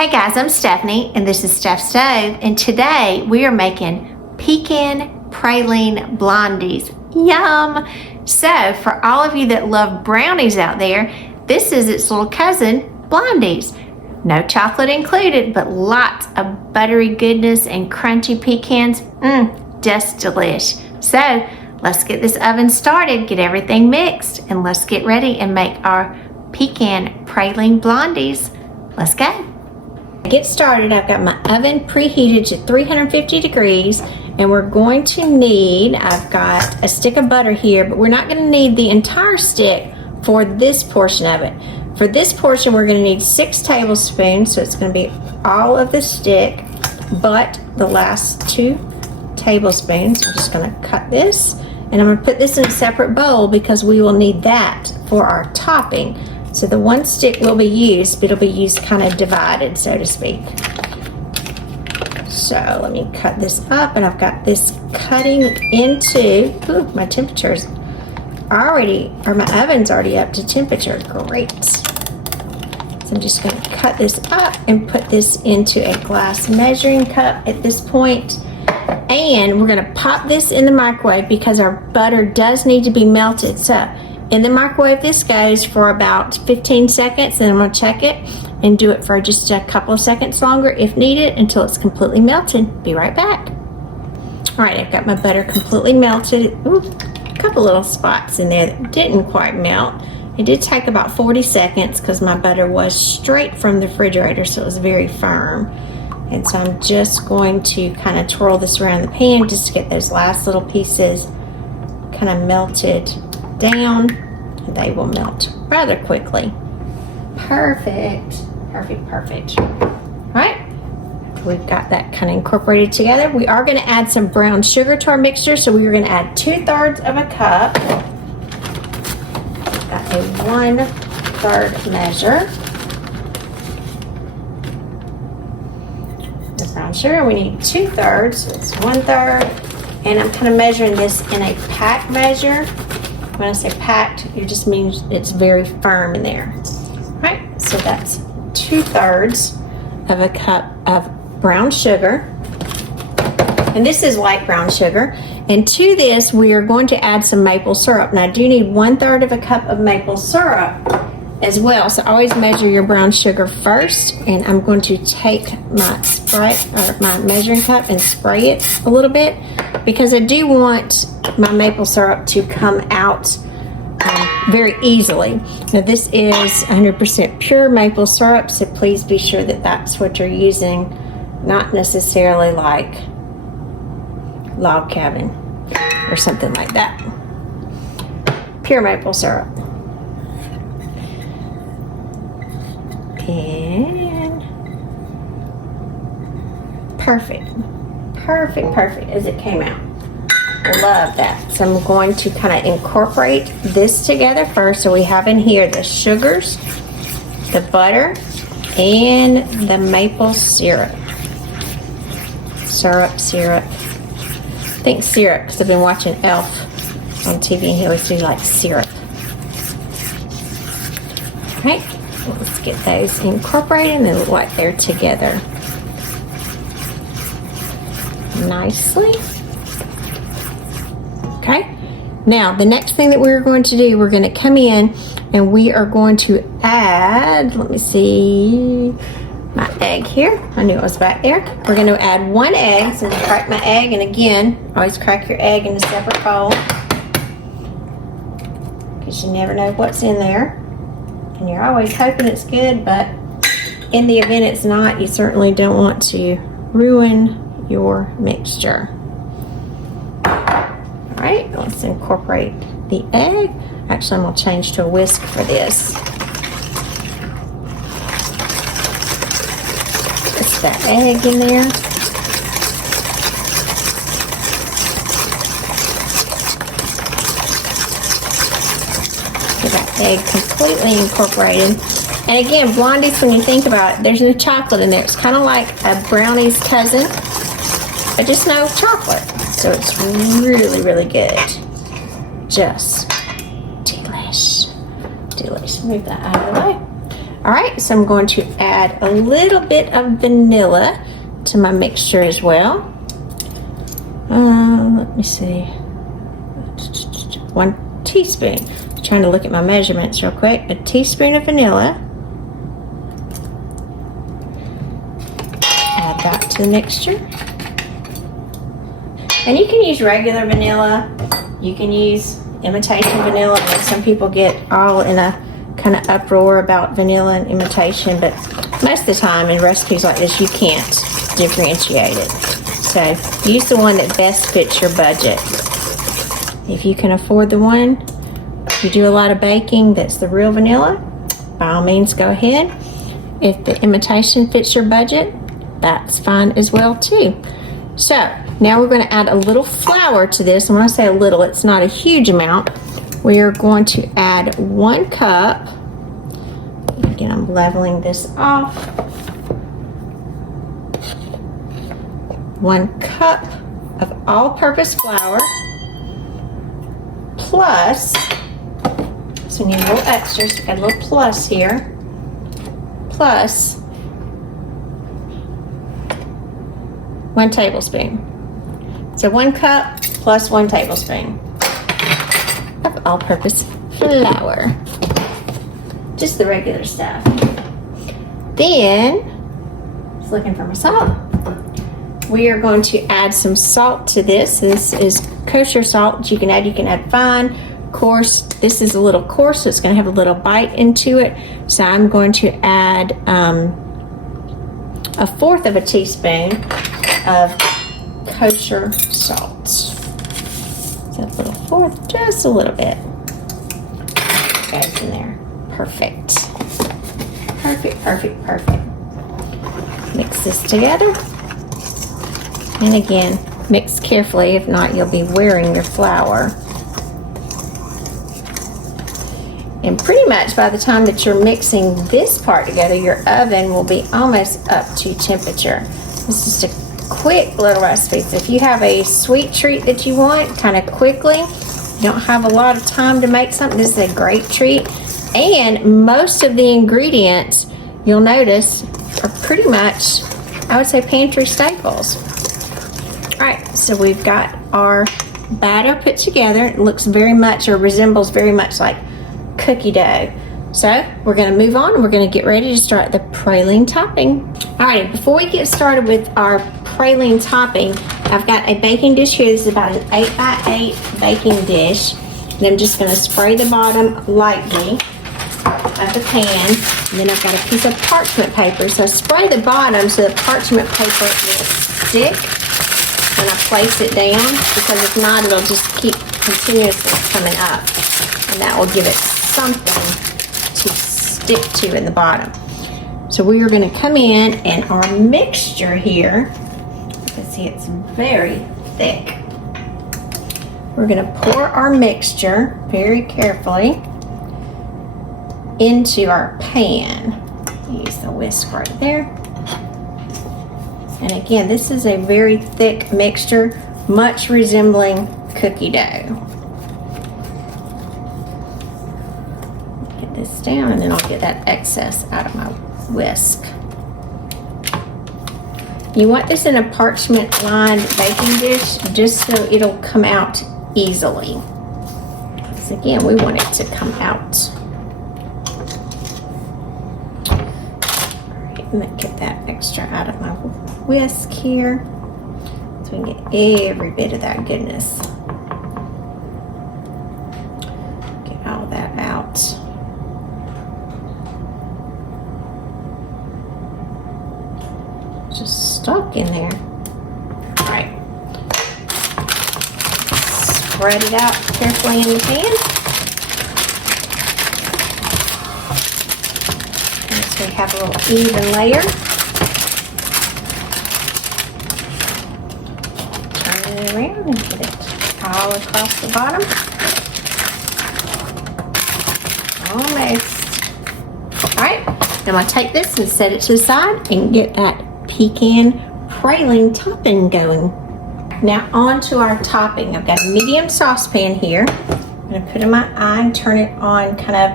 Hey guys, I'm Stephanie and this is Steph Stove, and today we are making Pecan Praline Blondies. Yum! So for all of you that love brownies out there, this is its little cousin, Blondies. No chocolate included, but lots of buttery goodness and crunchy pecans. Just delish. So let's get this oven started, get everything mixed, and let's get ready and make our Pecan Praline Blondies. Let's go. To get started, I've got my oven preheated to 350 degrees, and we're going to need, I've got a stick of butter here, but we're not going to need the entire stick for this portion of it. For this portion, we're going to need 6 tablespoons, so it's going to be all of the stick, but the last 2 tablespoons. I'm just going to cut this, and I'm going to put this in a separate bowl because we will need that for our topping. So the one stick will be used, but it'll be used kind of divided, so to speak. So let me cut this up, and I've got this cutting into, my temperature's already, or my oven's already up to temperature. Great. So I'm just going to cut this up and put this into a glass measuring cup at this point. And we're going to pop this in the microwave because our butter does need to be melted. So in the microwave this goes for about 15 seconds, then I'm going to check it and do it for just a couple of seconds longer if needed until it's completely melted. Be right back. Alright, I've got my butter completely melted. A couple little spots in there that didn't quite melt. It did take about 40 seconds because my butter was straight from the refrigerator, so it was very firm. And so I'm just going to kind of twirl this around the pan just to get those last little pieces kind of melted down, and they will melt rather quickly. Perfect. All right, we've got that kind of incorporated together. We are going to add some brown sugar to our mixture, so we are going to add 2/3 of a cup. Got a 1/3 measure. The brown sugar, we need 2/3, so it's 1/3, and I'm kind of measuring this in a pack measure. When I say packed, it just means it's very firm in there. All right, so that's 2/3 of a cup of brown sugar. And this is light brown sugar. And to this, we are going to add some maple syrup. Now, I do need 1/3 of a cup of maple syrup as well. So always measure your brown sugar first. And I'm going to take my my measuring cup and spray it a little bit because I do want my maple syrup to come out very easily. Now this is 100% pure maple syrup, so please be sure that that's what you're using, not necessarily like log cabin or something like that. Pure maple syrup. And perfect as it came out. Love that. So I'm going to kind of incorporate this together first. So we have in here the sugars, the butter, and the maple syrup. Syrup. I think syrup because I've been watching Elf on TV and he always do like syrup. Alright, let's get those incorporated and they look like they're together nicely. Okay, now the next thing that we're going to do, we're going to come in and we are going to add, let me see, my egg here. I knew it was back there. We're going to add 1 egg. So I'm going to crack my egg, and again, always crack your egg in a separate bowl because you never know what's in there. And you're always hoping it's good, but in the event it's not, you certainly don't want to ruin your mixture. Alright, let's incorporate the egg. Actually, I'm going to change to a whisk for this. Just that egg in there. Get that egg completely incorporated. And again, blondies, when you think about it, there's no chocolate in there. It's kind of like a brownie's cousin, but just no chocolate. So it's really good. Just delish. Move that out of the way. All right, so I'm going to add a little bit of vanilla to my mixture as well. Let me see. 1 teaspoon. I'm trying to look at my measurements real quick. A teaspoon of vanilla. Add that to the mixture. And you can use regular vanilla. You can use imitation vanilla. And some people get all in a kind of uproar about vanilla and imitation, but most of the time in recipes like this, you can't differentiate it. So use the one that best fits your budget. If you can afford the one, if you do a lot of baking, that's the real vanilla, by all means go ahead. If the imitation fits your budget, that's fine as well too. So now we're going to add a little flour to this. And when I say a little, it's not a huge amount. We are going to add 1 cup. Again, I'm leveling this off. 1 cup of all-purpose flour plus, so we need a little extra, so we got a little plus here, plus 1 tablespoon. So 1 cup plus 1 tablespoon of all-purpose flour. Just the regular stuff. Then, just looking for my salt. We are going to add some salt to this. This is kosher salt. You can add fine, coarse. This is a little coarse, so it's going to have a little bite into it. So I'm going to add 1/4 of a teaspoon of kosher salt. So a little 1/4, just a little bit. Goes in there. Perfect. Perfect, perfect, perfect. Mix this together. And again, mix carefully, if not you'll be wearing your flour. And pretty much by the time that you're mixing this part together, your oven will be almost up to temperature. This is just a quick little recipe. So if you have a sweet treat that you want kind of quickly, you don't have a lot of time to make something, this is a great treat. And most of the ingredients, you'll notice, are pretty much, I would say, pantry staples. All right, so we've got our batter put together. It looks very much, or resembles very much like cookie dough. So we're going to move on and we're going to get ready to start the praline topping. All right, before we get started with our praline topping, I've got a baking dish here. This is about an 8x8 baking dish. And I'm just going to spray the bottom lightly of the pan. And then I've got a piece of parchment paper. So spray the bottom so the parchment paper will stick when I place it down, because if not, it'll just keep continuously coming up. And that will give it something to stick to in the bottom. So we are going to come in, and our mixture here, you can see it's very thick. We're going to pour our mixture very carefully into our pan. Use the whisk right there. And again, this is a very thick mixture, much resembling cookie dough. Get this down, and then I'll get that excess out of my whisk. You want this in a parchment lined baking dish just so it'll come out easily. Because again, we want it to come out. Alright, let me get that extra out of my whisk here so we can get every bit of that goodness. Get all that out. Just stuck in there. All right. Spread it out carefully in the pan. And so we have a little even layer. Turn it around and get it all across the bottom. Almost. All right. Now I'm going to take this and set it to the side and get that pecan praline topping going. Now on to our topping. I've got a medium saucepan here. I'm going to put in my eye and turn it on kind of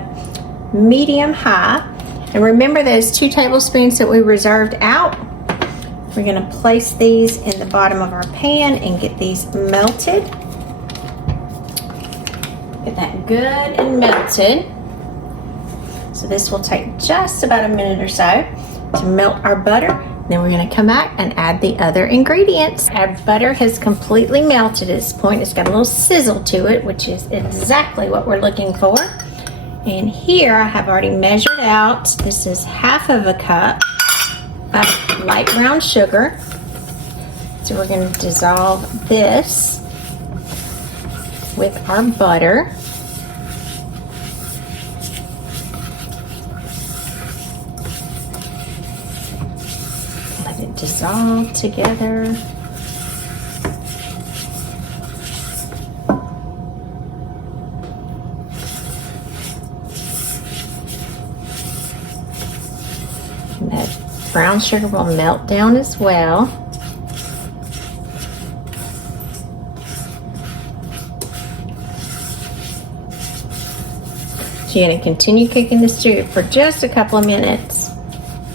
medium high. And remember those 2 tablespoons that we reserved out? We're gonna place these in the bottom of our pan and get these melted. Get that good and melted. So this will take just about a minute or so to melt our butter. Then we're gonna come back and add the other ingredients. Our butter has completely melted at this point. It's got a little sizzle to it, which is exactly what we're looking for. And here I have already measured out, this is half of a cup of light brown sugar. So we're gonna dissolve this with our butter. Let it dissolve together. And that brown sugar will melt down as well. So you're going to continue cooking the stew for just a couple of minutes,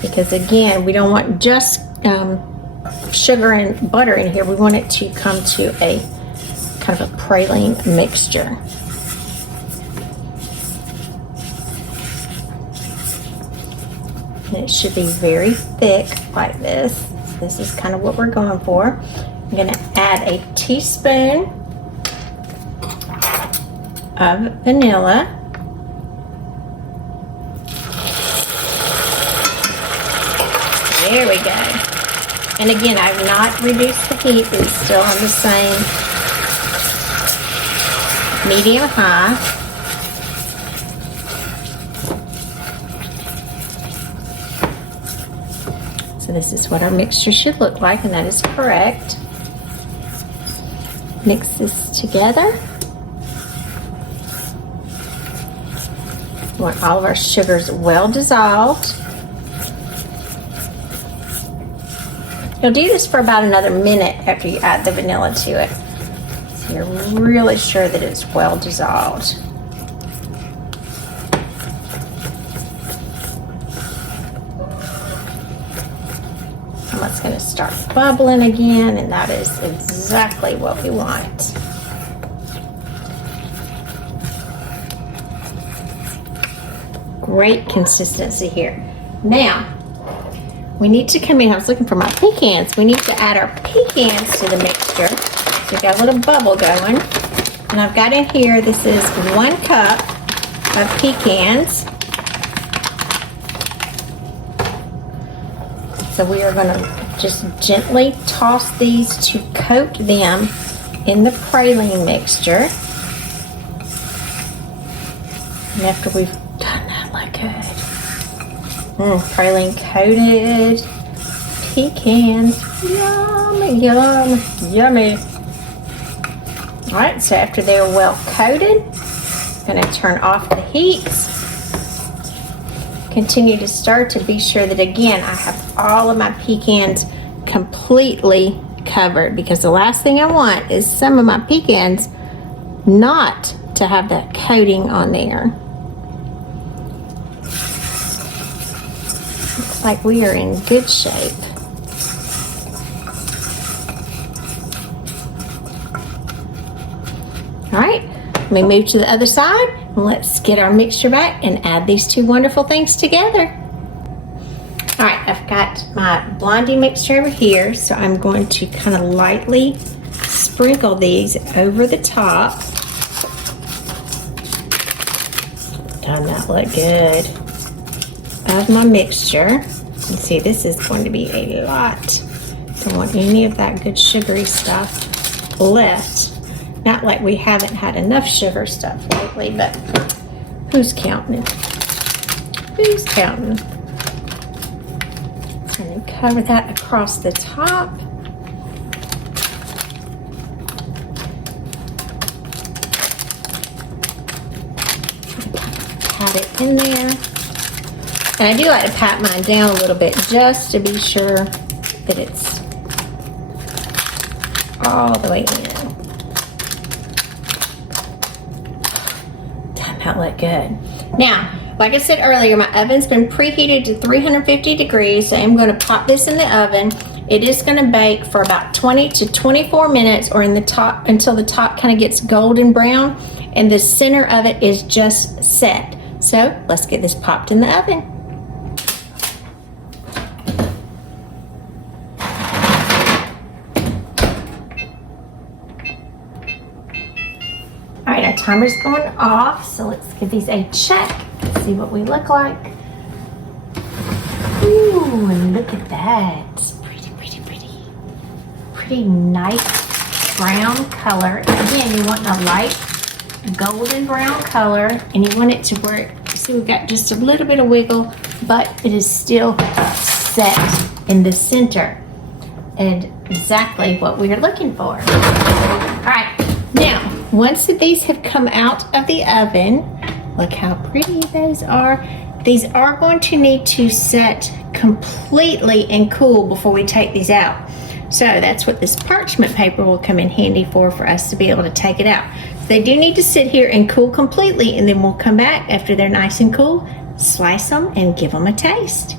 because again, we don't want just sugar and butter in here. We want it to come to a kind of a praline mixture. And it should be very thick like this. This is kind of what we're going for. I'm going to add a teaspoon of vanilla. There we go. And again, I've not reduced the heat. It's still on the same medium high. So this is what our mixture should look like, and that is correct. Mix this together. We want all of our sugars well dissolved. You'll do this for about another minute after you add the vanilla to it. So you're really sure that it's well dissolved. And it's going to start bubbling again, and that is exactly what we want. Great consistency here. Now, we need to come in. I was looking for my pecans. We need to add our pecans to the mixture. So we've got a little bubble going. And I've got in here, this is 1 cup of pecans. So we are going to just gently toss these to coat them in the praline mixture. And after we've done that, like good. Praline coated pecans. Yum, yum, yummy. Alright, so after they're well coated, I'm going to turn off the heat. Continue to stir to be sure that, again, I have all of my pecans completely covered, because the last thing I want is some of my pecans not to have that coating on there. Like we are in good shape. All right, let me move to the other side and let's get our mixture back and add these 2 wonderful things together. All right, I've got my blondie mixture over here, so I'm going to kind of lightly sprinkle these over the top. Doesn't that look good? Of my mixture. And see, this is going to be a lot. Don't want any of that good sugary stuff left. Not like we haven't had enough sugar stuff lately, but who's counting? Who's counting? And then cover that across the top. Pat it in there. And I do like to pat mine down a little bit just to be sure that it's all the way in. Doesn't that look good? Now, like I said earlier, my oven's been preheated to 350 degrees, so I'm going to pop this in the oven. It is going to bake for about 20 to 24 minutes, or in the top until the top kind of gets golden brown and the center of it is just set. So let's get this popped in the oven. All right, our timer's going off, so let's give these a check. See what we look like. Ooh, look at that. Pretty nice brown color. Again, you want a light golden brown color, and you want it to where, see, we've got just a little bit of wiggle, but it is still set in the center. And exactly what we are looking for. All right, now, once these have come out of the oven, look how pretty those are. These are going to need to set completely and cool before we take these out. So that's what this parchment paper will come in handy for us to be able to take it out. They do need to sit here and cool completely, and then we'll come back after they're nice and cool, slice them, and give them a taste.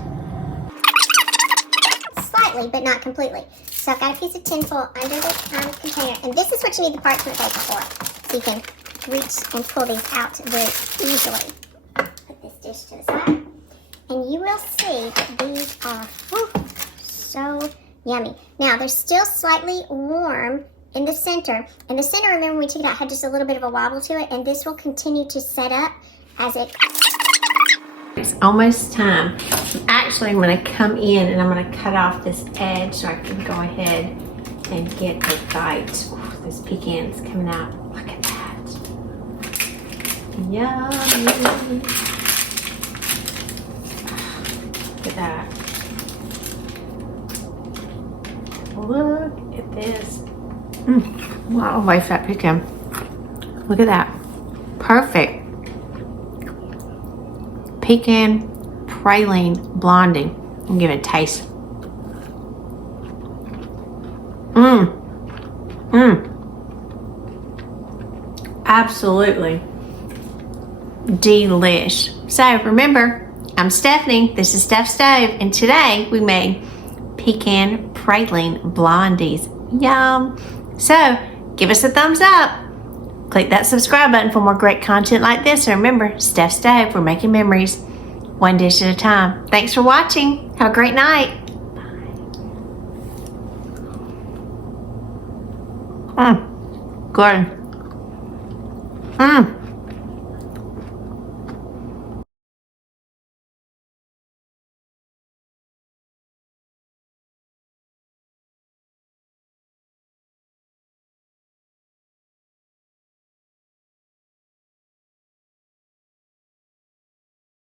Slightly, but not completely. So I've got a piece of tin foil under the container, and this is what you need the parchment paper for. So you can reach and pull these out very easily. Put this dish to the side, and you will see that these are so yummy. Now, they're still slightly warm in the center. And the center, remember, when we took it out, had just a little bit of a wobble to it, and this will continue to set up as it... It's almost time. Actually, I'm going to come in and I'm going to cut off this edge so I can go ahead and get a bite. Ooh, this pecan's coming out. Look at that. Yummy. Look at that. Look at this. Wow, waste that pecan. Look at that. Perfect. Pecan Praline Blondie. And give it a taste. Absolutely delish. So remember, I'm Stephanie. This is Steph Stove, and today we made Pecan Praline Blondies. Yum. So give us a thumbs up. Click that subscribe button for more great content like this. And remember, Steph Stove, we're making memories one dish at a time. Thanks for watching. Have a great night. Bye. Good.